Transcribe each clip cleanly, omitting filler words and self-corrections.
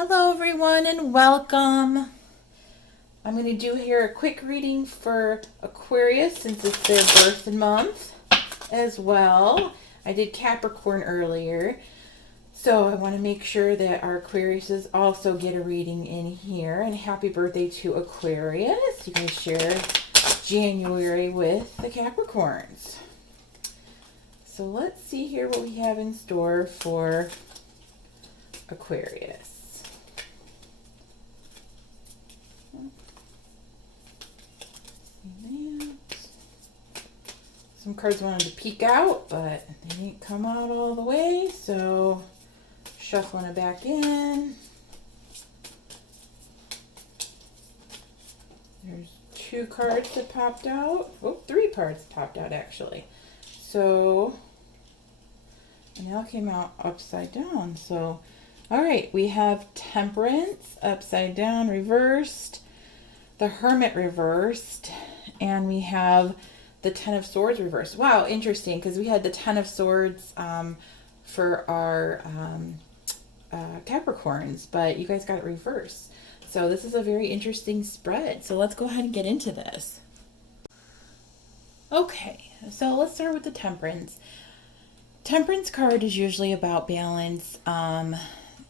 Hello everyone and welcome. I'm going to do here a quick reading for Aquarius since it's their birth month as well. I did Capricorn earlier, so I want to make sure that our Aquariuses also get a reading in here. And happy birthday to Aquarius. You guys share January with the Capricorns. So let's see here what we have in store for Aquarius. Some cards wanted to peek out, but they didn't come out all the way, so shuffling it back in. There's two cards that popped out. Oh, three cards popped out actually. So, and now came out upside down. So, all right, we have Temperance upside down, reversed, the Hermit reversed, and we have the Ten of Swords reversed. Wow, interesting, because we had the Ten of Swords for our Capricorns, but you guys got it reversed. So this is a very interesting spread. So let's go ahead and get into this. Okay, so let's start with the Temperance. Temperance card is usually about balance, in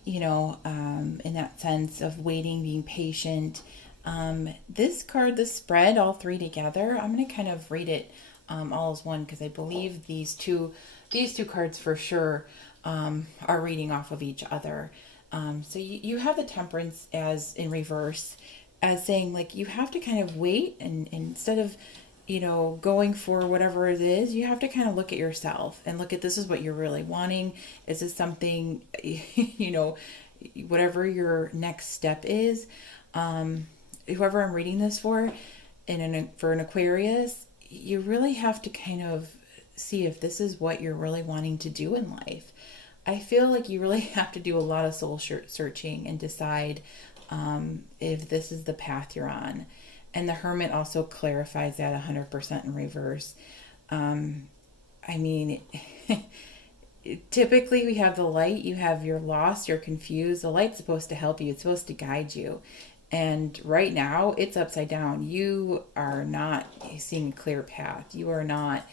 that sense of waiting, being patient. This card, the spread, all three together, I'm going to kind of read it all as one because I believe these two cards for sure are reading off of each other. So you have the Temperance as in reverse, as saying like you have to kind of wait and instead of going for whatever it is, you have to kind of look at yourself and look at this is what you're really wanting. Is this something, whatever your next step is. Whoever I'm reading this for, for an Aquarius, you really have to kind of see if this is what you're really wanting to do in life. I feel like you really have to do a lot of soul searching and decide if this is the path you're on. And the Hermit also clarifies that 100% in reverse. Typically we have the light, you have you're lost, you're confused. The light's supposed to help you. It's supposed to guide you. And right now it's upside down. You are not seeing a clear path. You are not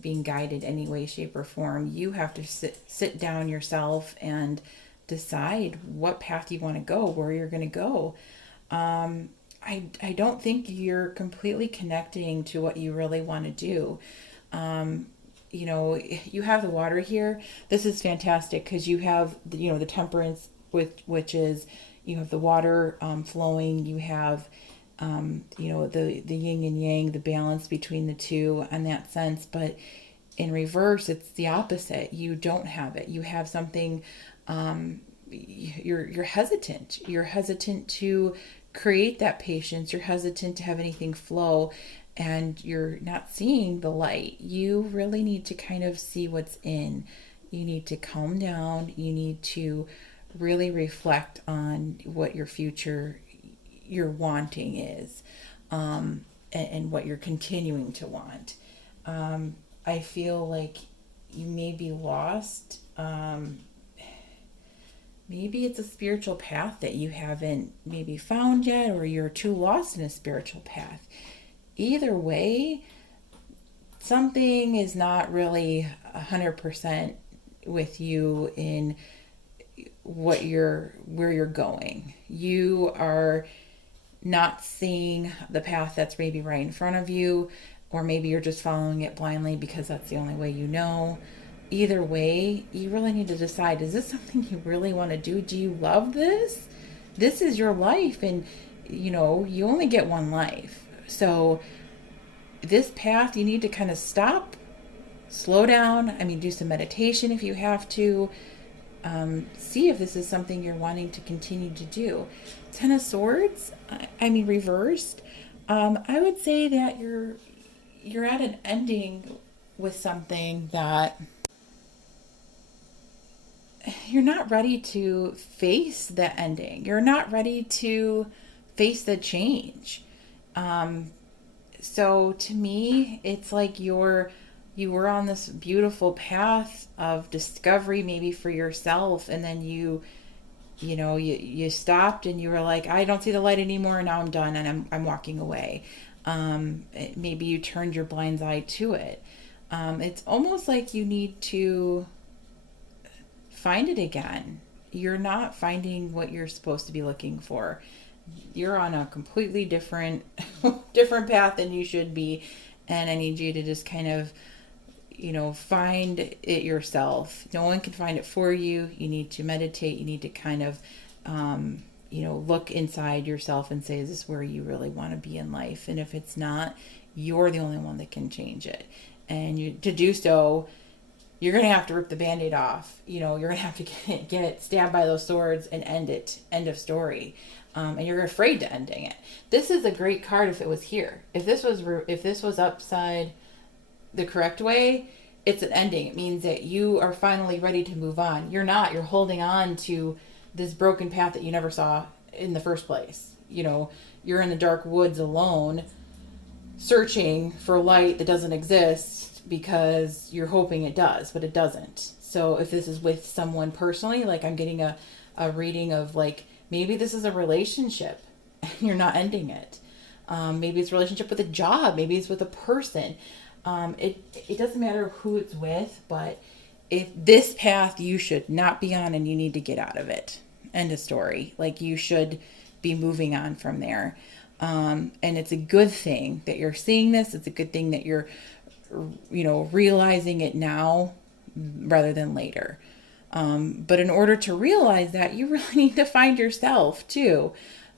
being guided any way, shape, or form. You have to sit down yourself and decide what path you want to go, where you're going to go. I don't think you're completely connecting to what you really want to do. You have the water here. This is fantastic because you have the Temperance, which is you have the water flowing. You have the yin and yang, the balance between the two in that sense. But in reverse, it's the opposite. You don't have it. You have something. You're hesitant. You're hesitant to create that patience. You're hesitant to have anything flow, and you're not seeing the light. You really need to kind of see what's in. You need to calm down. You need to really reflect on what your future, your wanting is, and what you're continuing to want. I feel like you may be lost. Maybe it's a spiritual path that you haven't maybe found yet, or you're too lost in a spiritual path. Either way, something is not really 100% with you in where you're going. You are not seeing the path that's maybe right in front of you, or maybe you're just following it blindly because that's the only way you know. Either way, you really need to decide, is this something you really want to do? Do you love this? This is your life, and you only get one life. So this path, you need to kind of stop, slow down. Do some meditation if you have to. See if this is something you're wanting to continue to do. Ten of Swords, reversed. I would say that you're at an ending with something that you're not ready to face the ending. You're not ready to face the change. So to me, it's like you were on this beautiful path of discovery, maybe for yourself, and then you you stopped and you were like, I don't see the light anymore, and now I'm done, and I'm walking away. Maybe you turned your blind eye to it. It's almost like you need to find it again. You're not finding what you're supposed to be looking for. You're on a completely different different path than you should be, and I need you to just kind of find it yourself. No one can find it for you. You need to meditate. You need to kind of look inside yourself and say, is this where you really want to be in life? And if it's not, you're the only one that can change it. And to do so, you're going to have to rip the Band-Aid off. You're going to have to get stabbed by those swords and end it. End of story. And you're afraid to ending it. This is a great card if it was here. If this was upside the correct way, it's an ending. It means that you are finally ready to move on. You're not. You're holding on to this broken path that you never saw in the first place. You're in the dark woods alone, searching for light that doesn't exist because you're hoping it does, but it doesn't. So if this is with someone personally, like I'm getting a reading of like, maybe this is a relationship and you're not ending it. Maybe it's a relationship with a job. Maybe it's with a person. It doesn't matter who it's with, but if this path you should not be on and you need to get out of it. End of story. Like you should be moving on from there. And it's a good thing that you're seeing this. It's a good thing that you're, realizing it now rather than later. But in order to realize that, you really need to find yourself too.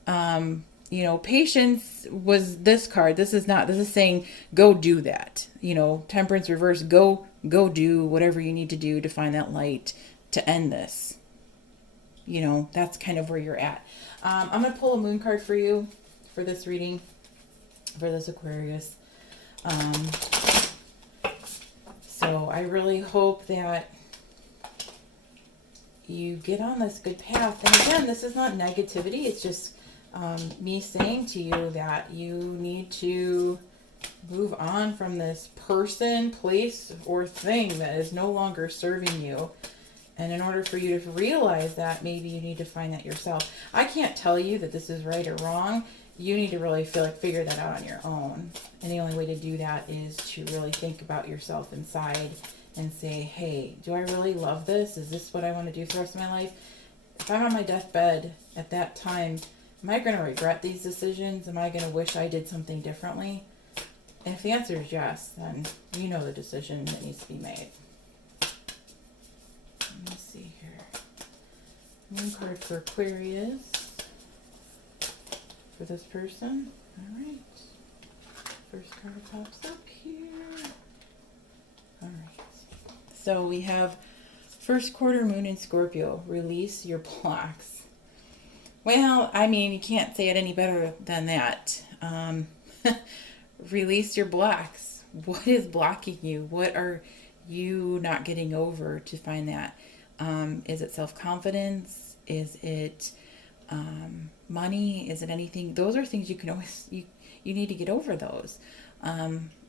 Patience was this card. This is saying, go do that. Temperance reverse, go do whatever you need to do to find that light to end this. That's kind of where you're at. I'm going to pull a moon card for you for this reading, for this Aquarius. So I really hope that you get on this good path. And again, this is not negativity. It's just me saying to you that you need to move on from this person, place, or thing that is no longer serving you. And in order for you to realize that, maybe you need to find that yourself. I can't tell you that this is right or wrong. You need to really figure that out on your own. And the only way to do that is to really think about yourself inside and say, hey, do I really love this? Is this what I want to do for the rest of my life? If I'm on my deathbed at that time, am I going to regret these decisions? Am I going to wish I did something differently? And if the answer is yes, then you know the decision that needs to be made. Let me see here. Moon card for Aquarius. For this person. All right. First card pops up here. All right. So we have first quarter moon in Scorpio. Release your blocks. Well, I mean, you can't say it any better than that. Release your blocks. What is blocking you? What are you not getting over to find that? Is it self-confidence? Is it money? Is it anything? Those are things you can always, you need to get over those.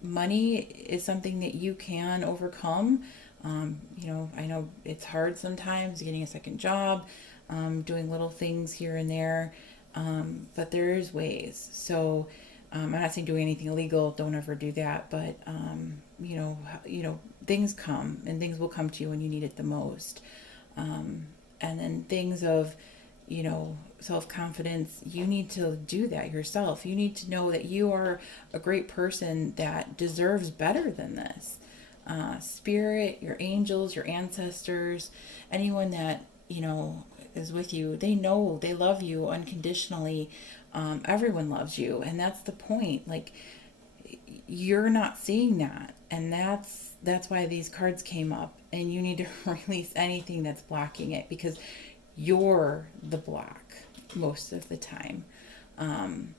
Money is something that you can overcome. I know it's hard sometimes getting a second job, doing little things here and there. But there's ways. So, I'm not saying doing anything illegal, don't ever do that, but, things come and things will come to you when you need it the most. And then things of, self-confidence, you need to do that yourself. You need to know that you are a great person that deserves better than this. Spirit, your angels, your ancestors, anyone that, is with you, they know they love you unconditionally. Everyone loves you. And that's the point. Like, you're not seeing that. And that's why these cards came up. And you need to release anything that's blocking it, because you're the block most of the time. And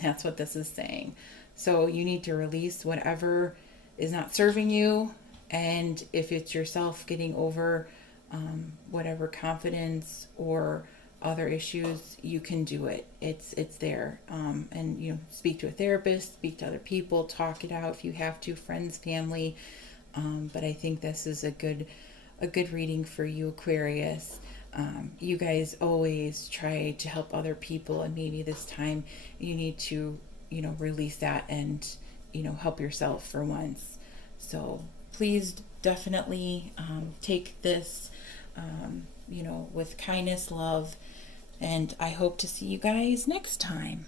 that's what this is saying. So you need to release whatever is not serving you. And if it's yourself getting over whatever confidence or other issues, you can do it. It's there. And speak to a therapist, speak to other people, talk it out if you have to, friends, family. But I think this is a good reading for you, Aquarius. You guys always try to help other people, and maybe this time you need to, release that and, help yourself for once. So please definitely take this, with kindness, love, and I hope to see you guys next time.